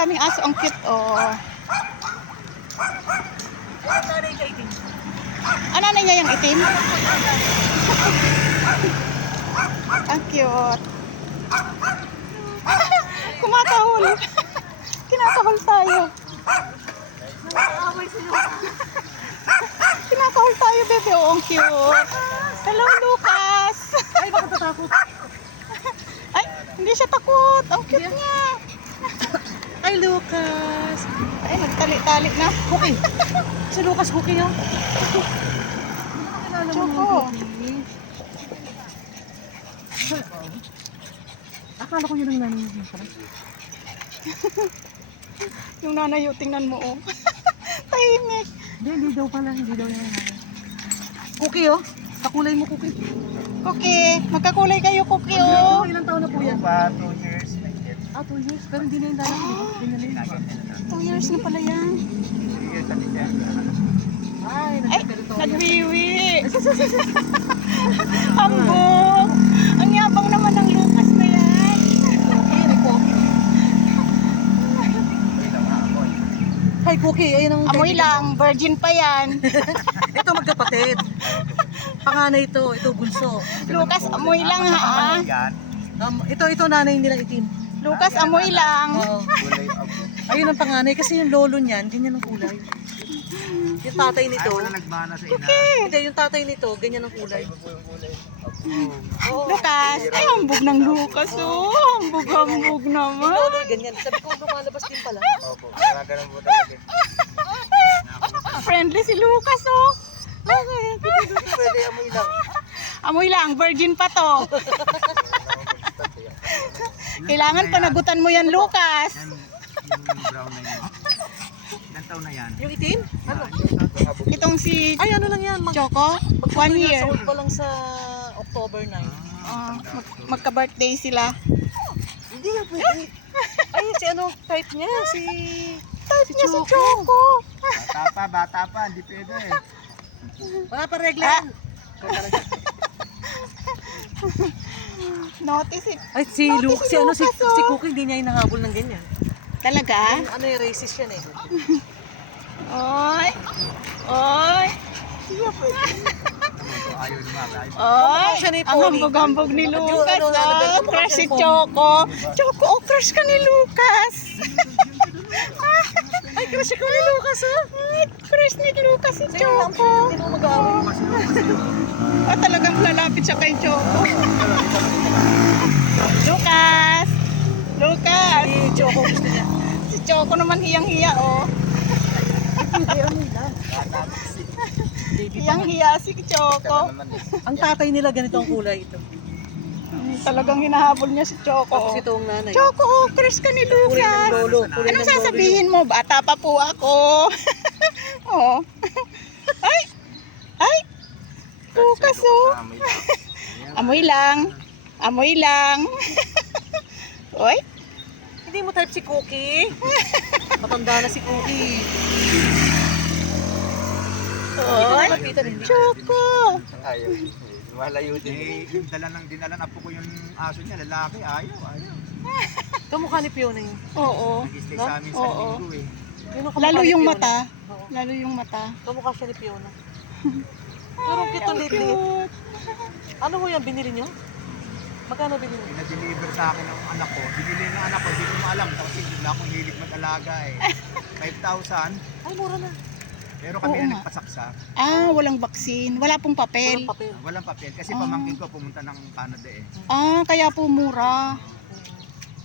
sa aming aso. Ang cute, oh. Nanay ka itim. Ah, nanay niya yung itim? Ang cute. Kumakahol. Kinakahol tayo. Kinakahol tayo, bebe. Oh, ang cute. Hello, Lucas. Ay, bakit natakot? Ay, hindi siya takot. Ang cute niya. Ay, Lucas. Ay, nagtali-tali na. Cookie. Si Lucas, Cookie yun. Choco. Akala ko yun ang nanay niya. Yung nanay, yung tingnan mo, oh. Tahimik. Hindi daw pala. Hindi daw yung nanay. Cookie, oh. Kakulay mo, Cookie. Cookie, magkakulay kayo, Cookie, oh. Ilang taon na po yan? 2 years. 2 years. Pero hindi na yung lalaki. Hindi na yun. 2 years na pala yan. 3 years na din. Ay, Ay, nagteritoryo. nagwiwi. Ambog. Ang yabang naman ng Lucas na yan. Hi, Cookie. Ayun ang Amoy lang, virgin pa yan. Ito magkapatid. Panganay ito. Ito bunso. Lucas, amoy lang, ha? Ito nanay nila itim. Lucas, amoy lang. Oo. Kulay abo. Ayun ang panganay kasi yung lolo niyan, ganyan ang kulay. Yung tatay Ay, nito, wala nagmana sa ina. hindi, yung tatay nito, ganyan ang kulay. Iba po yung kulay. Oo. Lucas, ay, hambog ng Lucas, oh. Hambog Yung naman. lolo ganyan. Sabi ko, lumalabas din pala. Opo, kaya ganun po talaga. Friendly si Lucas, oh. Pwede amoy lang. Amoy lang, virgin pa to. Kailangan panagutan mo yan, Lucas. Yung brown na yun. Ilan taon na yan? Yung itim? Ano? Itong si Ay, ano lang yan. Choco, 1 year. Sold pa lang sa October 9. Magka-birthday sila. Hindi nga pwede. Ay, si ano, type niya, si... Type niya si Choco. Bata pa, hindi pwede eh. Wala pa regla yan. Notice it. Ay, si Bakit Luke, si si ano, Lucas, oh? si Cookie, hindi niya hinahabol ng ganyan. Talaga? Yung ano, yung racist yan eh. Oy. Oy. Ayaw lumabay. Oy. Siya ni Ang Polly. hambog-hambog ni Lucas. Ano, lalabay Oh, ko, crush si siya ni Polly. Choco. Choco, oh, crush ka ni Lucas. Ay, crush ko ni Lucas, oh. Ay, crush ni Lucas si Sa'yo lang, Choco. hindi mo mag-aaway. Ah, talagang lalapit siya kay Choco. Lucas. Lucas. Si Choco gusto niya. Si Choco naman hiyang-hiya, oh. Hiyang-hiya si Choco. Ang tatay nila ganito ang kulay ito. Talagang hinahabol niya si Choco. Tapos Oh. itong nanay. Choco, oh, crush ka ni Kulay ng Lucas. lolo. Kulay Anong ng lolo sasabihin mo? Bata pa po ako. Oh. Ay! Ay! Lucas, oh. Amoy lang. Amoy lang. Oy. yun. Hindi mo type si Cookie. Matanda na si Cookie. Oy. Lapitan hindi. Choco. Ayaw. Malayo din. Yung dinala na po ko yung aso niya, lalaki. Ayaw. Kamukha ni Fiona yun. Oo. Nag-stay No? sa amin sa Oo. linggo eh. Yun ang kamukha Lalo ni yung Fiona. mata. Oo. Lalo yung mata. Kamukha siya ni Fiona. Pero ang cute Ang ulit. cute. Ano ho yan? Binili niyo? Magkano binili? Pinadeliver sa akin ng anak ko. Binili ng anak ko, hindi ko maalam. Kasi hindi na akong hilig mag-alaga eh. 5,000. Ay, mura na. Pero kami Oo na nga. nagpasaksak. Ah, walang vaccine. Wala pong papel. Walang papel. Walang papel. Kasi Ah. pamangkin ko pumunta ng Canada eh. Ah, kaya po mura.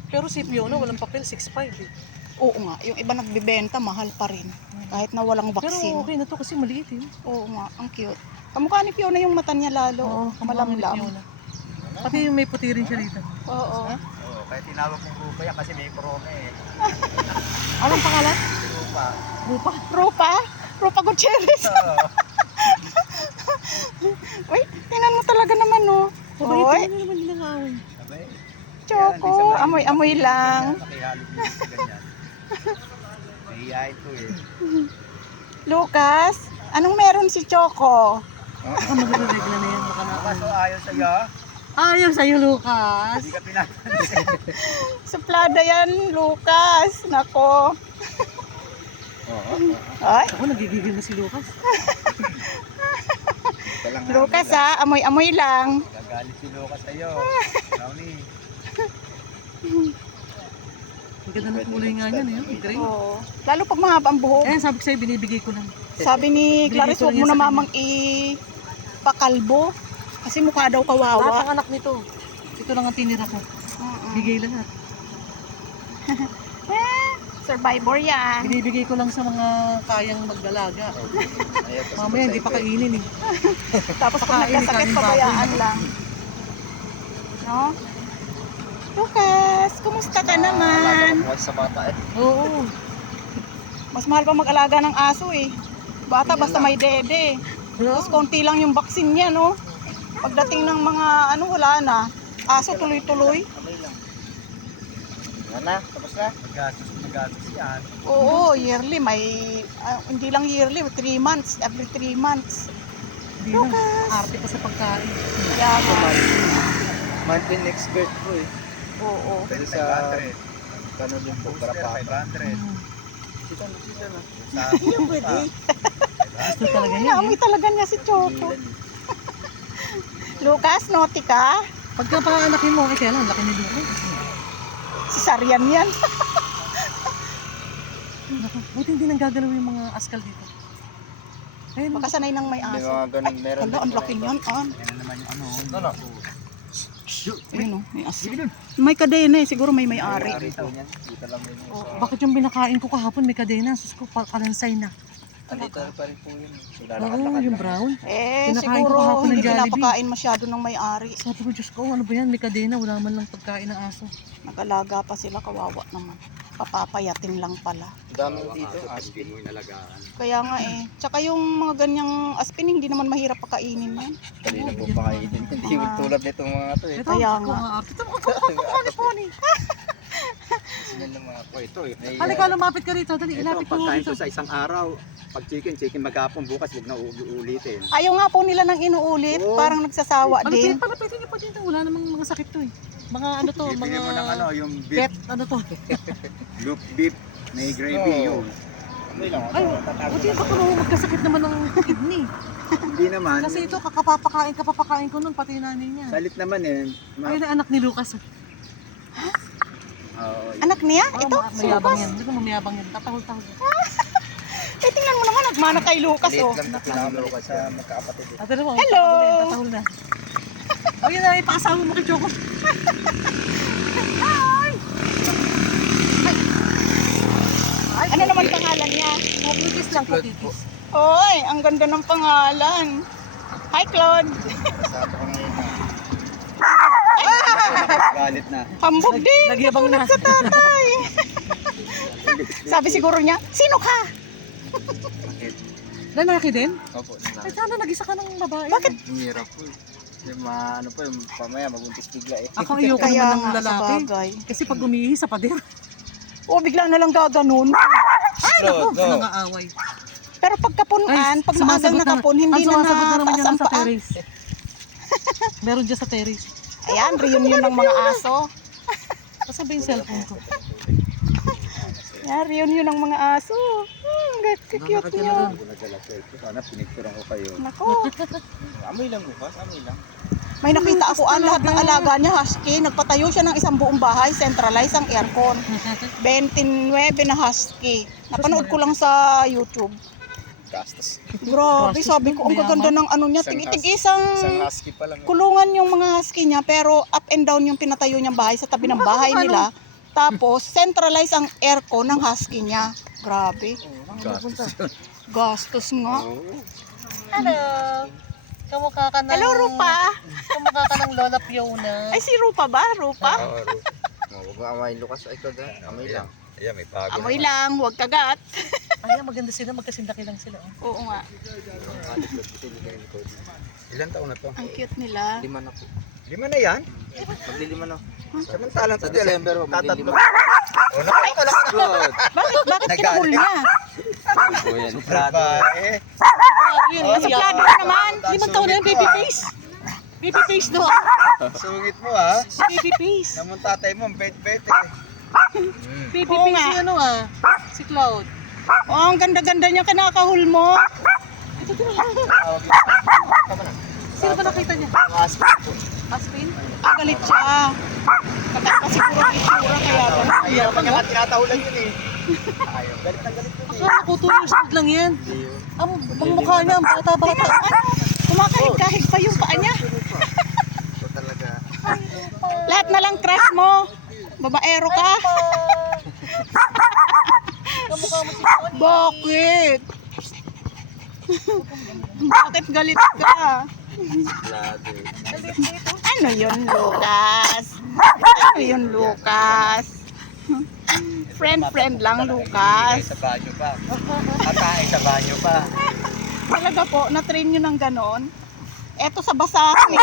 Pero si Fiona, walang papel, 6'5" eh. Oo nga, yung iba nagbebenta, mahal pa rin. Kahit na walang Pero vaccine. okay na to kasi maliit eh. Oo nga, ang cute. Kamukha ni Fiona yung mata niya lalo. Malamlam. Fiona. Pati yung may puti rin siya dito. Oo. Oo, kaya tinawag kong Rupa yan kasi may corona eh. Anong pangalan? Si Rupa. Rupa. Rupa? Rupa Gutierrez. Oo. Uy, tingnan mo talaga naman, no. Oy, Ano naman nilangawan? Sabay. Choco, amoy-amoy lang. Nakihalog din sa ganyan. Nahihayin to eh. Lucas, anong meron si Choco? Baka magre-regla na yan. Baka na Kaso ayaw sa'yo. Ayaw sa'yo, Lucas. Hindi ka pinapansin. Suplada yan, Lucas. Nako. Oo. Ay, Ako, nagigigil na si Lucas. Ito lang Lucas ha, amoy-amoy lang. Gagalit si Lucas sa'yo. Brownie. Ang ganda ng kulay nga niyan, eh. Gray. Oo. Lalo pag mahaba ang buhok. Eh, sabi ko sa'yo, binibigay ko lang. Sabi ni Clarice, huwag mo na mamang ipakalbo. Kasi mukha daw Lahat kawawa. ng anak nito. Ito lang ang tinira ko. Bigay lahat. Survivor yan. Binibigay ko lang sa mga kayang magdalaga. Mamaya hindi pa kainin eh. Tapos pag Pakain, nagkasakit, kanin pabayaan baboy. lang. No? Lucas, kumusta ka naman? Sa bata eh. Oo. Mas mahal pa mag-alaga ng aso eh. Bata basta may dede. Tapos konti lang yung vaccine niya, no? Pagdating ng mga ano, wala na. Aso tuloy-tuloy. Kamay lang. Yan na, tapos na. Magastos yan. Oo, yearly. May, hindi lang yearly, 3 months. Every 3 months. Hindi na. Arte pa sa pagkain. Kaya nga. Monthly expert po eh. Oo. Pwede sa kano din po, para pa. 500. Sita na. Hindi pwede. Gusto talaga yan. Naamoy talaga niya si Choco. Lucas, naughty ka? Pagka paanakin mo, kaya lang, laki ni Lucas. Si Sarian yan. Naku, buti hindi nang gagalaw yung mga askal dito. Ayun, Baka sanay ng may May aso. mga ganun meron. Hala, ang laki niyan. Yan na naman yung ano. Ayun o, may aso. May kadena eh, siguro may may-ari. Dito lang yun. bakit yung binakain ko kahapon may kadena? Sus ko, kalansay na. Andito pa rin po yun. Oo, yung brown. Eh, Kinakain ko siguro kahapon ng hindi Jollibee. pinapakain masyado ng may-ari. Sabi ko, Diyos ko, ano ba yan? May kadena, wala man lang pagkain ng aso. Nag-alaga pa sila, kawawa naman. Papapayatin lang pala. Dami dito. Aspin mo Kaya nga eh. Tsaka yung mga ganyang aspin, hindi naman mahirap pakainin yan. Kanina po pakainin. Hindi yung tulad nitong mga to eh. Ito, Kaya Diyos ko, nga. mga arte. Ito, poni. Yan ng mga po. Ito eh. Halika, lumapit ka rito. Dali, Ito, ilapit mo pagkain dito. ko sa isang araw. Pag chicken maghapon, bukas huwag na uulitin. Ayaw nga po nila ng inuulit. Oo. Parang nagsasawa din. Palapitin niyo po dito. Wala namang mga sakit to eh. Mga ano to, mga Bibili mo ng ano, yung pet, beef, ano to. loop beef, may gravy yun. Hindi lang. Ay, buti baka magkasakit naman ng kidney. Hindi naman, Kasi ito, kapapakain ko nun, pati yung nanay niya. salit naman eh. Ay, na anak ni Lucas. Oo, Anak niya? Oh, Ito? mayabang yan. Hindi ko mamayabang yan. Tatahol-tahol. Eh, tingnan mo naman, nagmana kay Lucas Liit oh. lang na pinamalo ka sa magkakapatid. At alam mo, Hello! tatahol na. O yun na, ipakasama mo kay Choco. Ano naman pangalan niya? Kukikis lang, kukikis. Hoy, ang ganda ng pangalan. Hi, Claude. Sabi ko ngayon na. galit na. Hambog din. Nagyabang na. Sa tatay. Sabi siguro niya, sino ka? Lalaki din? Opo. Ay, sana nag-isa ka ng babae. Bakit? Ang hirap po. Yung mga ano po, yung pamaya maguntis bigla eh. Ako ayoko Kaya naman ng nga, sa lalaki. bagay. Kasi pag umiihi sa pader, O, bigla na lang gaganon. ay naku, Go. nangaaway. Pero pagkapunan, pag maagang nakapun, hindi na sumasagot na naman nataas yan ang sa paa. terrace. Meron dyan sa terrace. Ayan, reunion ng mga aso. Kasama yung cellphone ko. Ayan, reunion ng mga aso. Cute niya. Sana pinicturean ko kayo. Nako. Amoy lang bukas, amoy lang. May nakita ako lahat ng alaga niya, husky. Nagpatayo siya ng isang buong bahay, centralize ang aircon. 29 na husky. Napanood ko lang sa YouTube. Gastos. Grabe, sabi ko, ang gaganda ng ano niya. Isang Tig-tig Isang isang husky pa lang. kulungan yung mga husky niya, pero up and down yung pinatayo niyang bahay sa tabi ng bahay nila. Tapos, centralize ang aircon ng husky niya. Grabe. Gastos. Gastos nga. Hello! Kamukha ka ng... Hello, Rupa. Kamukha ka ng Lola Fiona. Ay, si Rupa ba? Rupa? Oo, huwag mo amayin Lucas. Ay, ikaw dahil. Amoy lang. Ayan, may bago. Amoy lang, huwag kagat. Ay, maganda sila. Magkasindaki lang sila. Oh. Oo nga. Ilan taon na to? Ang cute nila. 5 na po. 5 na yan? Maglilima na. Samantalang Sa December, tatatlo. maglilima. Bakit kinahul niya? Po yan. Babae. Yun, Suplado na naman. 5 taon na yung baby face. Baby face do. Sungit mo ha. Baby face. Namun tatay mo, bet-bet eh. Baby Oo face nga. si ano si Cloud. Oh, ang ganda-ganda niya kinakahul mo. Sino ba nakita niya? Aspin? Galit siya. Kakaiba siguro ang itsura kaya gano'n. Ayaw pa niya nga tinatahulan yun eh. Ayaw, galit na galit yun eh. Akala ko 2 years old lang yan. Ang mukha niya, ang bata-bata. Kumakahig-kahig pa yung paa niya. Ito talaga. Lahat na lang crush mo. Babaero ka. Kamukha mo si Tony. Bakit? Bakit galit ka? Ano yun, Lucas? Ano yun, Lucas? Friend lang, Lucas. Sa banyo pa. Atay sa banyo pa. Talaga po, na-train nyo ng ganon. Eto sa basahan eh.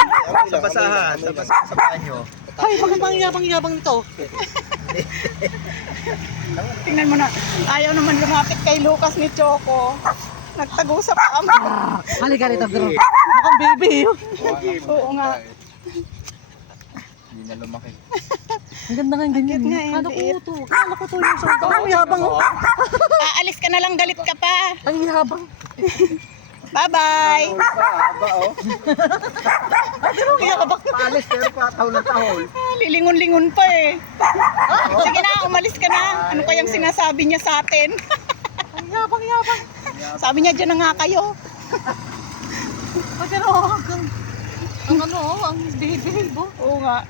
Sa basahan, sa banyo. Ay, magandang yabang-yabang nito. Tingnan mo na, ayaw naman lumapit kay Lucas ni Choco. Nagtago sa paa mo. Halika rito, bro. Mukhang baby. Oo nga. Hindi na lumaki. Ang ganda nga ganyan. Cute nga, Kala ko hindi. ito. Kala ko 2 years old. Ang yabang. Aalis ka na lang, galit ka pa. Ang yabang. Bye-bye. Aba oh. Ang yabang. Paalis pero pa tahol na tahol. Lilingon-lingon pa eh. Sige na, umalis ka na. Ano kayang sinasabi niya sa atin? Ang yabang-yabang. Sabi niya, dyan na nga kayo. Pero ang baby mo. Oo nga.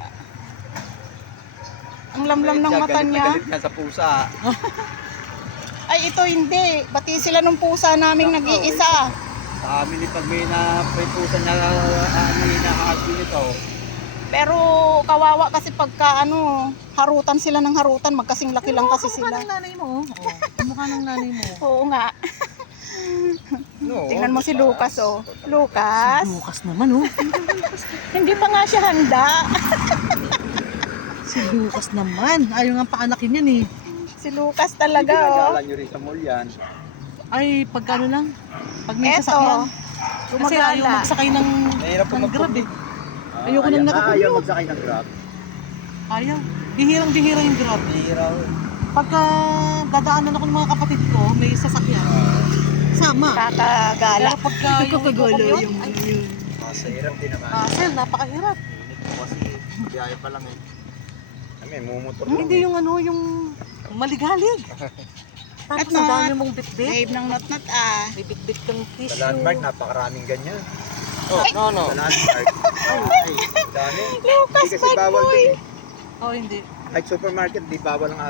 Ang lamlam ng mata niya. Galit na sa pusa. Ay, ito hindi. Bati sila nung pusa naming nag-iisa. Sa amin pag may pusa na hinahagi nito. Pero kawawa kasi pagka harutan sila ng harutan. Magkasing laki lang kasi Kamukha sila. ng nanay mo. Kamukha ng nanay mo. Oo nga. No. Tingnan mo si Lucas oh. Lucas? Lucas naman Hindi pa nga siya handa. Si Lucas naman. Ayaw nga paanakin yan eh. Si Lucas talaga oh. Pinagala nyo rin sa mall yan. Ay, pagkano lang. Pag may Eto. sasakyan. Kasi ayaw Gumagala. magsakay ng Mahirap ng grab eh. Ayoko Ayaw- nang nakapulo. Ayaw magsakay ng grab. Ayaw. Bihirang-bihira yung grab. Hiraw. Pagka dadaanan ako ng mga kapatid ko, may sasakyan. Sama. Kakagala. Pero pagka yung Sa hirap din naman. Hassle, napakahirap. Init mo kasi biyaya pa lang eh. Kami, mumotor Hindi yung yung maligalig. Tapos At ang dami mong bitbit. Babe ng not ah. May bitbit kang Sa tissue. landmark, napakaraming ganyan. Oh, Ay! no. Sa landmark. Ay, dami. Lucas, Hindi kasi bad bawal boy. din eh. Oh, hindi. Kahit supermarket, di bawal ang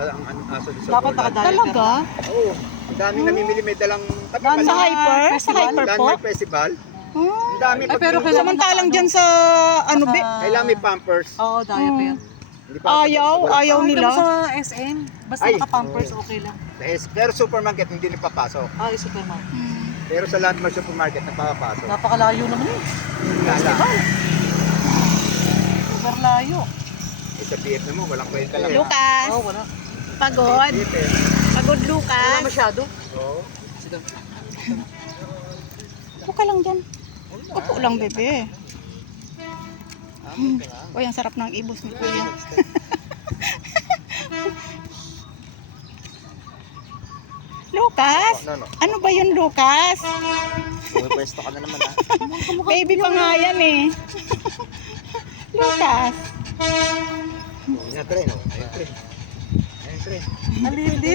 aso doon sa Dapat Orlando. nakadaya. Talaga? Oo. Ang daming namimili, may dalang Landmark Sa hyper? Sa Festival? hyper po? Landmark Festival. Hmm. Ang dami. Ay, pero kailangan Samantalang dyan sa be? Kailangan may pampers. Oo, diaper. Hindi pa Ayaw Kahit nila. naman sa SM, basta Ay. naka-pampers, okay lang. Pero supermarket, hindi napapasok. Ay, supermarket. Hmm. Pero sa landmark supermarket, napapasok. Napakalayo naman eh. Kala. Super layo. Eh, sa Vietnam mo, walang kwenta lang. Lucas, Oh, wala. pagod. Pagod, Wala Lucas. masyado. Oo. Upo ka lang dyan. Upo lang, bebe. Uy, ang sarap ng ibos ni Kuya. Lucas? No. Ano ba yun, Lucas? Pwesto ka na naman ah. Baby pa nga yan eh. Lucas. Yan, tren. Ayun, tren. Ayun, tren. Alili.